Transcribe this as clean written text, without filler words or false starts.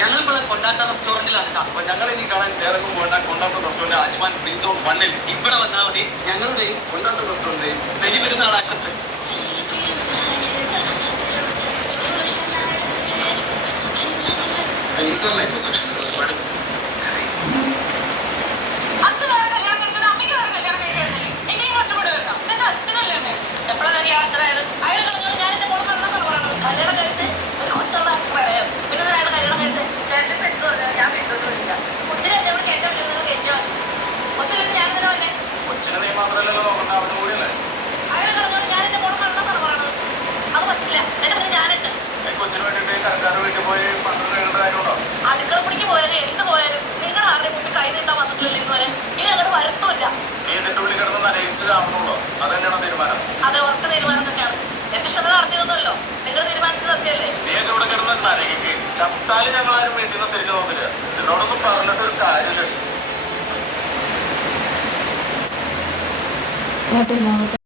ഞങ്ങളിപ്പോൾ കൊണ്ടാട്ട റെസ്റ്റോറന്റിലാണ്. അപ്പൊ ഞങ്ങൾ ഇനി കാണാൻ വേറെക്കും പോകേണ്ട കൊണ്ടാട്ട റെസ്റ്റോറന്റ് അജ്മാൻ ഫ്രീ സോൺ 1 ഇവിടെ വന്നാൽ മതി. ഞങ്ങളുടെ കൊണ്ടാട്ട റെസ്റ്റോറന്റ് വെരി പെരുന്നാൾ ആശംസ. മാത്രമല്ലല്ലോ നോക്കണ്ട, അവന് കൂടിയല്ലേ കൊച്ചിന് വേണ്ടിട്ട് കരക്കാരുടെ വീട്ടിൽ പോയി 12 എഴുത കാര്യമുണ്ടോ? അടുക്കള പണിക്ക് പോയാലും എന്ത് പോയാലും നിങ്ങൾ ആരുടെ മുന്നിൽ കൈ നീട്ടാൻ വന്നിട്ടില്ല ഇതുവരെ. ഇനി അങ്ങോട്ട് വരത്തുമില്ല. നീ ഇതിന്റെ ഉള്ളിൽ കിടന്ന് നനയിച്ചതാവുന്നുള്ളൂ. അത് തന്നെയാണോ തീരുമാനം? അതെ, ഉറച്ച തീരുമാനം തന്നെയാണ്. എന്റെ ക്ഷമ നടത്തിയൊന്നുമല്ലോ, നിങ്ങൾ തീരുമാനിച്ചത് സത്യമല്ലേ? നീ എന്റെ ഇവിടെ കിടന്ന് നരകിക്ക്. ചത്താലും ഞങ്ങളാരും വീട്ടിൽ നിന്ന് തിരിഞ്ഞു നോക്കില്ല. ഇതിനോടൊന്നും പറഞ്ഞിട്ട് ഒരു കാര്യമില്ല.